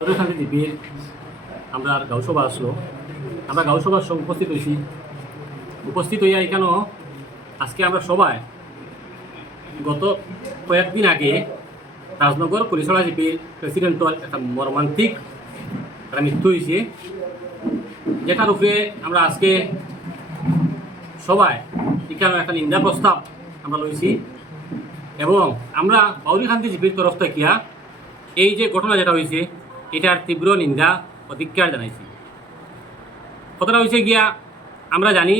শান্তি দ্বীপের আমরা গাউসভা আসলো, আমরা গাউসভার সব উপস্থিত হয়েছি। উপস্থিত হইয়া এখানেও আজকে আমরা সবাই গত কয়েকদিন আগে রাজনগর পরিচালনা জিপির প্রেসিডেন্টর একটা মর্মান্তিক একটা মৃত্যু হয়েছে যেটার উপরে আমরা আজকে সবাই এখানে একটা নিন্দা প্রস্তাব আমরা লইছি এবং আমরা বাউরি শান্তি জিপির তরফ থেকে এই যে ঘটনা যেটা হয়েছে এটার তীব্র নিন্দা অধিকার জানাইছি। কথাটা হয়েছে গিয়া, আমরা জানি,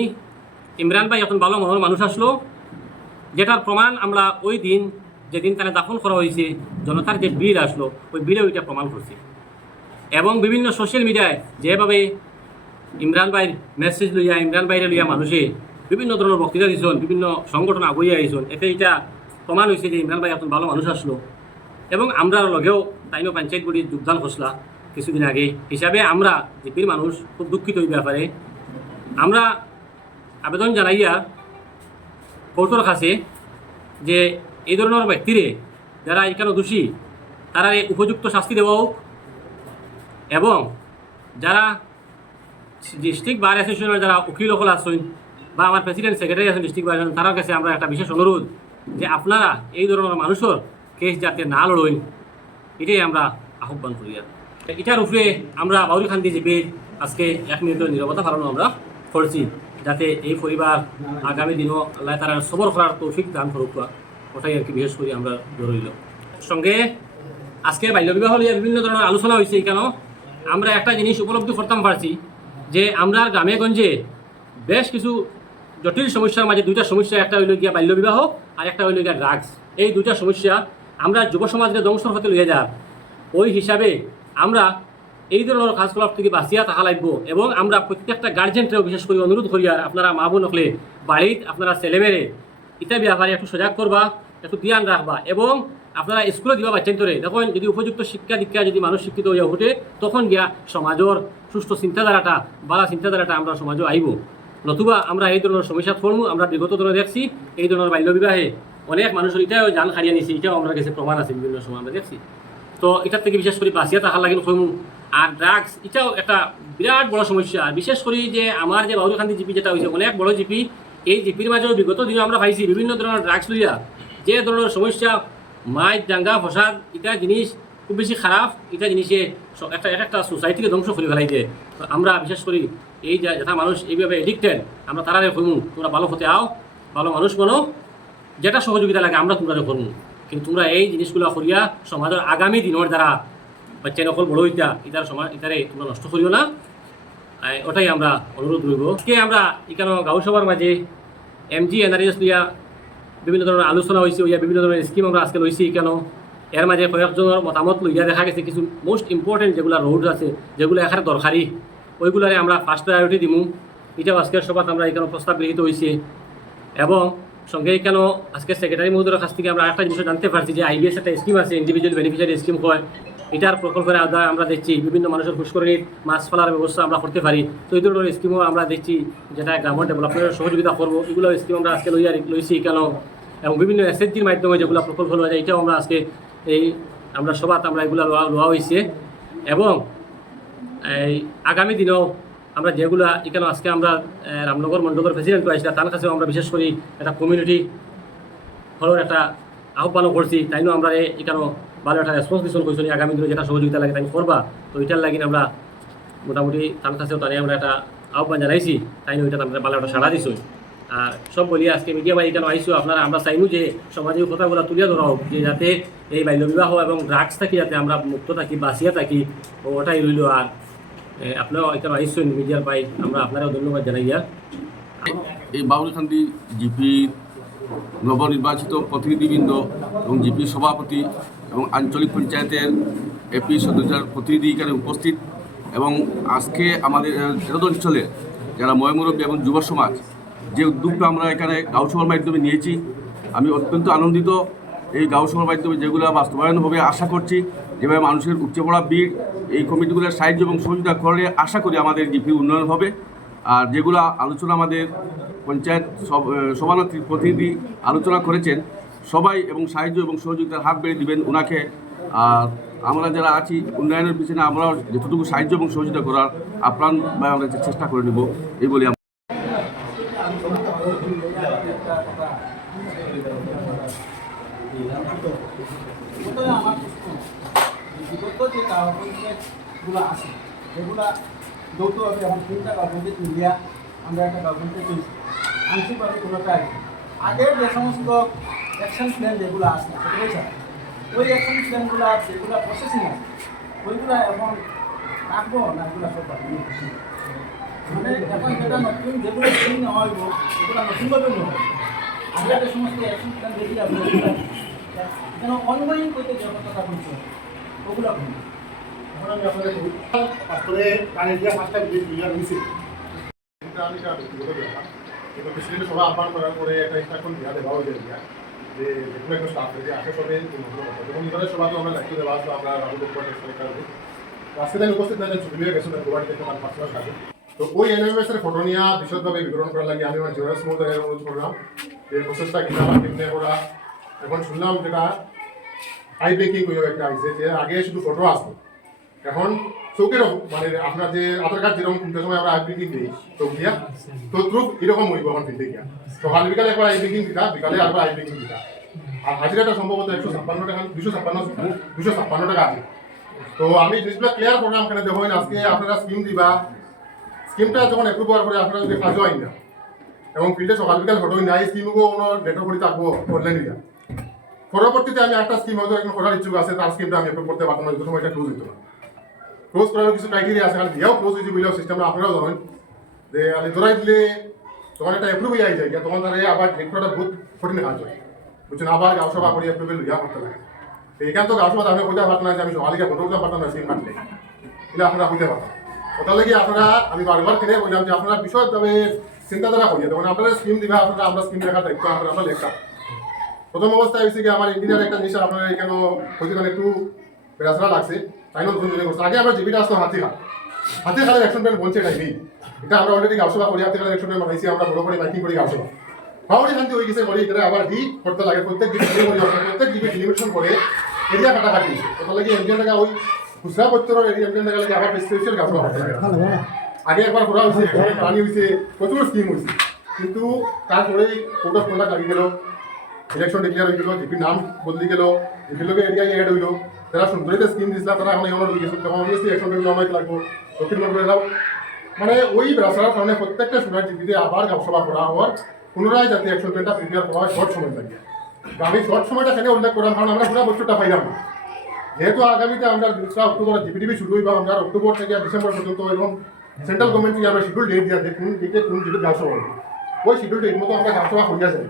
ইমরান ভাই এখন ভালো মহল মানুষ আসলো, যেটার প্রমাণ আমরা ওই দিন যেদিন তারা দাফন করা হয়েছে জনতার যে বিল আসলো, ওই বিলে ওইটা প্রমাণ করছে। এবং বিভিন্ন সোশ্যাল মিডিয়ায় যেভাবে ইমরান ভাইয়ের মেসেজ লইয়া, ইমরান ভাইরে লইয়া মানুষে বিভিন্ন ধরনের বক্তৃতা দিয়েছেন বিভিন্ন সংগঠন আগুইয়া আইছেন, এতে এটা প্রমাণ হয়েছে যে ইমরান ভাই এখন ভালো মানুষ আসলো। এবং আমরা লগেও তাইনো পঞ্চায়েত বডির যোগদান করছিলা কিছুদিন আগে। হিসাবে আমরা, জিপির মানুষ, খুব দুঃখিত এই ব্যাপারে। আমরা আবেদন জানাইয়া কোর্টের কাছে যে এই ধরনের ব্যক্তিরে যারা এখানে দোষী, তারা এই উপযুক্ত শাস্তি দেওয়া হোক এবং যারা ডিস্ট্রিক্ট বার অ্যাসোসিয়েশনের যারা উকিল সকল আছেন বা আমার প্রেসিডেন্ট সেক্রেটারি আছেন, ডিস্ট্রিক্ট বার তার কাছে আমরা একটা বিশেষ অনুরোধ যে আপনারা এই ধরনের মানুষের কেস যাতে না লড়ইন এটাই আমরা আহ্বান করি আর। এটার উপরে আমরা বাউরি খান্দি জিপি আজকে এক মিনিটের নিরবতা পালন আমরা করছি, যাতে এই পরিবার আগামী দিনও আল্লাহ তারা সবর করার তৌফিক দান করুক ওটাই আর কি বিশেষ করে আমরা জরুরি সঙ্গে আজকে বাল্যবিবাহ নিয়ে বিভিন্ন ধরনের আলোচনা হয়েছে কেন আমরা একটা জিনিস উপলব্ধি করতাম পারছি, যে আমরা গ্রামে গঞ্জে বেশ কিছু জটিল সমস্যার মাঝে দুইটা সমস্যা, একটা হইল গিয়া বাল্যবিবাহ আর একটা হইল গিয়া ড্রাগস এই দুইটা সমস্যা আমরা যুব সমাজকে ধ্বংসর হতে লইয়া যার। ওই হিসাবে আমরা এই ধরনের কাজকলাপ থেকে বাঁচিয়া তাহা লাগব এবং আমরা প্রত্যেকটা গার্জেনকেও বিশেষ করে অনুরোধ করি, আর আপনারা মা বোন হলে বাড়িত আপনারা ছেলেমেয়ে ইটা ব্যাপারে একটু সজাগ করবা, একটু ধ্যান রাখবা এবং আপনারা স্কুলে দিবা বাচ্চান্তরে দেখুন, যদি উপযুক্ত শিক্ষা দীক্ষা যদি মানুষ শিক্ষিত হইয়া ওঠে, তখন গিয়া সমাজের সুস্থ চিন্তাধারাটা, বালা চিন্তাধারাটা আমরা সমাজে আইব। নতুবা আমরা এই ধরনের সমস্যা পড়ব আমরা বিগত দিনে দেখছি, এই ধরনের বাল্যবিবাহে অনেক মানুষের এটাও জান হারিয়ে নিছে, এটাও আমরা কাছে প্রমাণ আছে বিভিন্ন সময় আমরা দেখছি। তো এটার থেকে বিশেষ করে বাঁচিয়া থাকার লাগিল কইমু আর ড্রাগস এটাও একটা বিরাট বড় সমস্যা। আর বিশেষ করে যে আমার যে বাউরিখান্দি জিপি যেটা হয়েছে অনেক বড় জিপি, এই জিপির মাঝেও বিগত দিনে আমরা পাইছি বিভিন্ন ধরনের ড্রাগস লইয়া। যে ধরনের সমস্যা, মাইক, দাঙ্গা, ফসাদ, এটা জিনিস খুব বেশি খারাপ, এটা জিনিসে একটা, এক একটা সোসাইটিকে ধ্বংস করে ফেলাই তো আমরা বিশেষ করি এই যে মানুষ এইভাবে এডিক্টেড আমরা তারারে কইমু তোমরা ভালো হতে আও, ভালো মানুষ বনো। যেটা সহযোগিতা লাগে, আমরা তোমরা করব কিন্তু তোমরা এই জিনিসগুলো করিয়া সমাজের আগামী দিনের দ্বারা বাচ্চা নকল বড় হইতা, ইতার সমাজ ইতারে তোমরা নষ্ট করিও না। ওটাই আমরা অনুরোধ রইব। আজকে আমরা এখানে গাঁও সভার মাঝে এম জি এনআরএস লইয়া বিভিন্ন ধরনের আলোচনা হয়েছে ইয়া বিভিন্ন ধরনের স্কিম আমরা আজকে লইছি কেন এর মাঝে কয়েকজনের মতামত লইয়া দেখা গেছে, কিছু মোস্ট ইম্পর্টেন্ট যেগুলো রোড আছে, যেগুলো এখানে দরকারি, ওইগুলারে আমরা ফার্স্ট প্রায়োরিটি দিমু। এটাও আজকের সভাত আমরা এখানে প্রস্তাব গৃহীত হয়েছে এবং সঙ্গে কেন আজকে সেক্রেটারি মহোদয়ের কাছ থেকে আমরা একটা জিনিস জানতে পারছি যে আইবিএস একটা স্কিম আছে ইন্ডিভিজুয়াল বেনিফিশিয়ারি স্কিম হয়। এটার প্রকল্পের আদায় আমরা দেখছি বিভিন্ন মানুষের পুষ্করণীর মাছ ফেলার ব্যবস্থা আমরা করতে পারি। তো এই ধরনের স্কিমও আমরা দেখছি যেটা গ্রাম ডেভেলপমেন্টের সহযোগিতা করব। এগুলো স্কিম আমরা আজকে লইয়া লইছি কেন? এবং বিভিন্ন এসএসজির মাধ্যমে যেগুলো প্রকল্প লওয়া যায় এটাও আমরা আজকে এই আমরা সবাত আমরা এগুলো লওয়া লওয়া হয়েছে এবং এই আগামী দিনেও আমরা যেগুলা এখানে আজকে আমরা রামনগর মণ্ডলের প্রেসিডেন্ট আসলে তার কাছেও আমরা বিশেষ করি একটা কমিউনিটি হলের একটা আহ্বানও করছি। তাইনও আমরা এখানেও ভালো একটা রেসপন্স দিচ্ছেন কইছি আগামী দিনে যেটা সহযোগিতা লাগে তাই করবা। তো এটার লাগিন আমরা মোটামুটি তার কাছেও তাই আমরা একটা আহ্বান জানাইছি। তাইনও এটা আমরা ভালো একটা সাড়া দিছো। আর সব বলি আজকে মিডিয়া বাই কেন আইসো, আপনারা, আমরা চাইমু যে সমাজের কথাগুলো তুলিয়া ধরা হোক, যে যাতে এই বাল্যবিবাহ এবং ড্রাগস থাকি, যাতে আমরা মুক্ত থাকি, বাঁচিয়া থাকি ওটাই রইল। আর আপনারাও এখানে আইসছেন মিডিয়ার পাই আমরা আপনারাও ধন্যবাদ জানাইয়া এই বাউলখান্দি জিপির নবনির্বাচিত প্রতিনিধিবৃন্দ এবং জিপি সভাপতি এবং আঞ্চলিক পঞ্চায়েতের এপি সদস্যের প্রতিনিধি এখানে উপস্থিত এবং আজকে আমাদের এরদ অঞ্চলে যারা ময়মুরব্বী এবং যুব সমাজ, যে উদ্যোগটা আমরা এখানে গাউসভার মাধ্যমে নিয়েছি, আমি অত্যন্ত আনন্দিত। এই গাউসভার মাধ্যমে যেগুলো বাস্তবায়ন হবে আশা করছি, যেভাবে মানুষের উপচে পড়া ভিড় এই কমিটিগুলোর সাহায্য এবং সহযোগিতা করলে আশা করি আমাদের জিপির উন্নয়ন হবে। আর যেগুলো আলোচনা আমাদের পঞ্চায়েত সভানেত্রী প্রতিনিধি আলোচনা করেছেন, সবাই এবং সাহায্য এবং সহযোগিতার হাত বেড়ে দিবেন ওনাকে আর আমরা যারা আছি, উন্নয়নের পিছনে আমরা যতটুকু সাহায্য এবং সহযোগিতা করার আপ্রাণ বা আমরা চেষ্টা করে নেব, এই বলে আমরা বিগত যে গভর্নমেন্টগুলো আছে, যেগুলা যৌথভাবে এখন তিনটা গভর্নমেন্টে মিলিয়া আমরা একটা গভর্নমেন্টে চলছি। আংশিকভাবে কোনোটা আছে আগের যে সমস্ত অ্যাকশন প্ল্যান যেগুলো আছে ছাড়া ওই অ্যাকশন প্ল্যানগুলো যেগুলো প্রসেসিং আছে, ওইগুলো এখন রাখব না এগুলো সব মানে এখন যেটা নতুন, যেগুলো নেওয়া হইব সেগুলো নতুনভাবে নেওয়া হবে আমরা যে সমস্ত অ্যাকশন প্ল্যান আমরা যেন অনগোয়িং করতে যে কথা বলছি ওগুলো তাই উপস্থিত না ছবি থেকে আমার পার্সোনাল কাজে। তো ওই এনএমএস এর ফটো নিয়ে বিশদভাবে বিবরণ করার লাগে আমি আমার জেনারেল মহোদয়ের অনুরোধ করলাম। যে প্রসেসটা কিনা করা, এখন শুনলাম যেটা আই ব্রেকিং করে একটা আইসে, যে আগে শুধু ফটো আসতো। এখন চৌকের মানে আপনার যে আধার কার্ড যেরকম কিনতে সময় আমরা আই ব্রেকিং দিই দিয়া, তো প্রুফ এরকম হইব এখন কিনতে গিয়া। সকাল বিকালে একবার আই ব্রেকিং দিতা, বিকালে আবার আই ব্রেকিং দিতা। আর হাজিরাটা সম্ভবত একশো ছাপ্পান্ন টাকা, দুশো ছাপ্পান্ন দুশো ছাপ্পান্ন টাকা আছে। তো আমি জিনিসগুলো ক্লিয়ার করলাম এখানে দেখুন আজকে আপনারা স্কিম দিবা। স্কিমটা যখন অ্যাপ্রুভ হওয়ার পরে আপনারা যদি কাজও আইন না এবং ফিল্ডে সকাল বিকাল ফটোই নাই স্কিমও কোনো নেটওয়ার্ক করে থাকব অনলাইন পরবর্তীতে আমি একটা স্কিম হয়তো একজন করার ইচ্ছুক আছে, তার স্কিমটা আমি করতে পারতাম না সময় এটা ক্লোজ হইতো না। ক্লোজ করার কিছু ক্রাইটেরিয়া আছে কারণ দিয়াও ক্লোজ হয়েছে বলেও সিস্টেমটা আপনারাও জানেন। যে আমি ধরাই দিলে তখন একটা অ্যাপ্রুভ হয়ে যায় তখন তারা আবার ডিলেট করাটা বহুত কঠিন কাজ হয়। বুঝছেন? আবার গাঁও সভা করে অ্যাপ্রুভেল লইয়া করতে লাগে। এখান তো গাঁও সভা আমি কইতে পারতাম না, যে আমি সকালে ফটো উঠতে পারতাম না স্কিম কাটলে এটা আপনারা হইতে পারতাম। ওটা লাগে আপনারা, আমি বারবার কিনে বললাম যে আপনারা বিশদভাবে চিন্তাধারা করিয়ে তখন আপনারা স্কিম দিবা, আপনারা, আমরা স্কিম দেখার দায়িত্ব, আমরা আমরা লেখা। প্রথম অবস্থায় হয়েছে কি আমার ইঞ্জিনিয়ার একটা জিনিস আপনার এখানে মানে একটু বেড়াচড়া লাগছে তাই নতুন জন্য করছে। আগে আমরা জীবিকা আসতো হাতি খাল হাতি খালের অ্যাকশন প্ল্যান বলছে এটাই নেই এটা আমরা অলরেডি গাছসভা করি হাতি খালের অ্যাকশন প্ল্যান বানাইছি আমরা বড় করে বাইকিং করি গাছসভা হাওড়ি শান্তি হয়ে গেছে করি এটা আবার ডি করতে লাগে। প্রত্যেক দিকে ডি করি আমরা প্রত্যেক দিকে ডিলিমিটেশন করে এরিয়া কাটাকাটি ওটা লাগে এমজিএন টাকা ওই খুচরা পত্র এরিয়া এমজিএন টাকা লাগে আবার স্পেশাল গাছসভা করতে লাগে। আগে একবার করা হয়েছে পানি হয়েছে প্রচুর স্কিম হয়েছে। কিন্তু তারপরেই অফ কন্ডাক্ট লাগিয়ে গেল ইলেকশন ডিক্লেয়ার হয়ে গেল জিপির নাম বদলি গেল জিপির এরিয়ায় অ্যাড হইল যারা সুন্দরীতে স্কিম দিছিল তারা এখন হয়ে গেছে তখন অবভিয়াসলি একশন টাকা আমাকে লাগবো দক্ষিণবঙ্গ এলাও মানে ওই রাস্তার কারণে প্রত্যেকটা সোনার জিপিতে আবার গাবসভা করা হওয়ার পুনরায় যাতে একশন ট্রেনটা প্রিপেয়ার করা হয় শর্ট সময় লাগে আমি শর্ট সময়টা কেন উল্লেখ করলাম কারণ আমরা পুরো বছরটা পাইলাম না যেহেতু আগামীতে আমরা দোসরা অক্টোবর জিপিটিভি শুরু হইবা আমরা অক্টোবর থেকে ডিসেম্বর পর্যন্ত এবং সেন্ট্রাল গভর্নমেন্ট থেকে আমরা শিডিউল ডেট দিয়া কোন ডেটে কোন জিপির গাছ ওই শিডিউল ডেট মতো আমরা গাছ করিয়া যাই